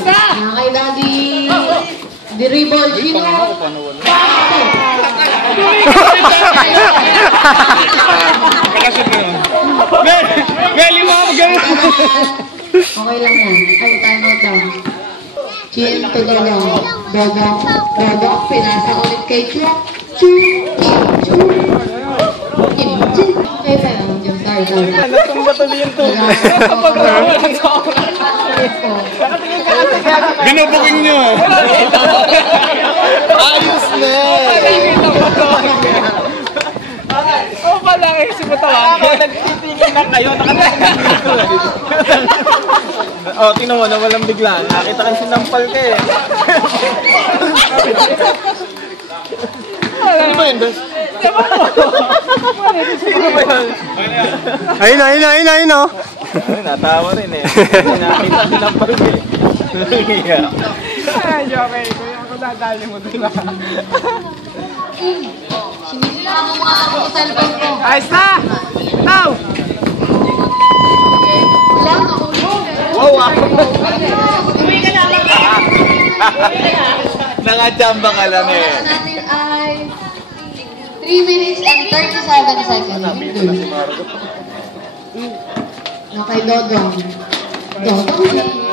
Kay Daddy Diribol Chino. Gali mo ako gano'n. Okay lang yan. Ay, time out lang. Chin to Dodong. Dodong. Pinasa ulit kay Chua. Okay pa yun. Sorry. Natumba tuloy yung tubig. Binubuking nyo. Ayos na. Oo pala kayo sumutawa. Nagtitingin na kayo. O, tingnan mo na walang bigla. Nakita kayo sinampal ka eh. Ano ba yun, Dos? Ayun o. Natawa rin eh. Nakita sinampal ka eh. Ay, joke. Kaya ako dadali mo doon lang. Sinila mo mga cellphone ko. Ayos na! Now! Lang. Wow! Uwi ka na lang eh! Nakachamba ka lang eh. Ang natin ay 3 minutes and 37 seconds. Na kay Dodong. Dodong.